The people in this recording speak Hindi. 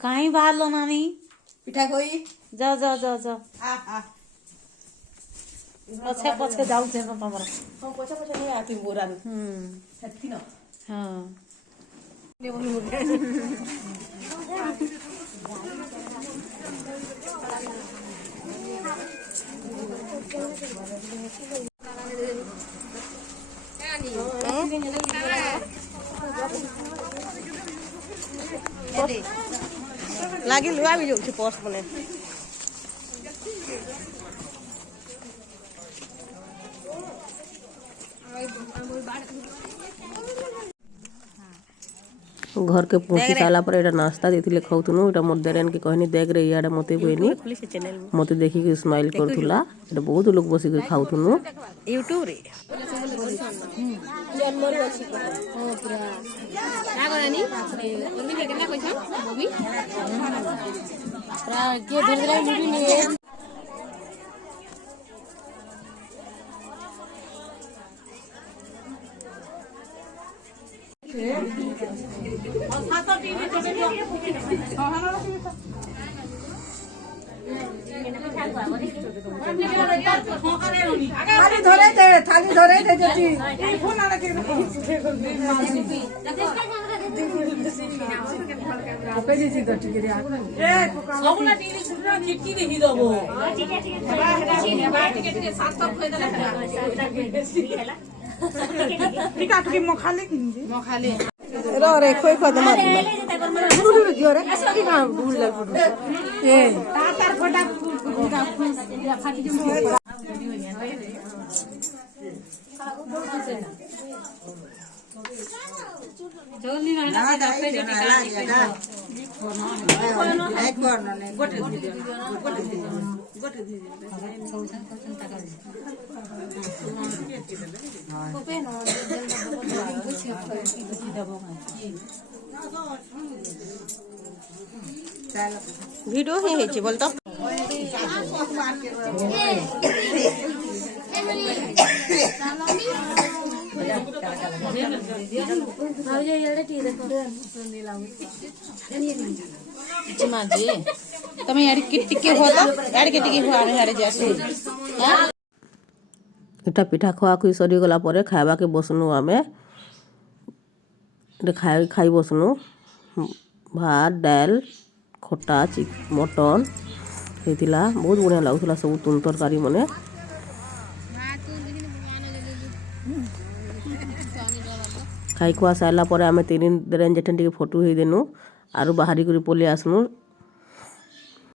कहीं बाहर लो नानी पिठा कोई जा जा जा जा आ आ पछे पछे जाऊ थे ना तमरा हम पछा पछा नहीं आती बोरा थी ना हां लागी लुआ भी जो पर्स बने घर के पहुंची साला पर एटा नाश्ता देथिले खाउथुनु एटा मोर देरेन के कहनी देख रे याडा मते बहिनी मते देखि के स्माइल करथुला एटा बहुत लोग बसी के खाउथुनु यूट्यूब रे जन्मर अछि ओ पूरा ना गरानी उर्मी के केना कइछ बबी पूरा के धर धर मुभी ने थाली धरे दे जति फोन आला के पेजी जी गटी के ए सबना टीवी सुनरा खिड़की देखि दबो ठीक है के सात तक खोइ देला ठीक है कि मखाले किन मखाले रे खोइ खोइ त मार दुरु दियो रे असकी काम ढूंढ ले ए तार फटा फाटी जो जल्दी ना पे जो एक बार ना गोटे वीडियो ही है बोल तो माजी तमे यार टिके हो तो यार के टिके हो आने यार जासु इटा पिठा खवा खुई सरी गला परे खाइबा के बसनु आमे खाई बसनु भात डाल खटा मटन हेतिला बहुत बढ़िया लागुला सब तुन तरकारी मने खाई खुआ सारा पर आम तीन दिन जेठन टे फोटो ही देनु आरु बाहरी कर पलि आसनु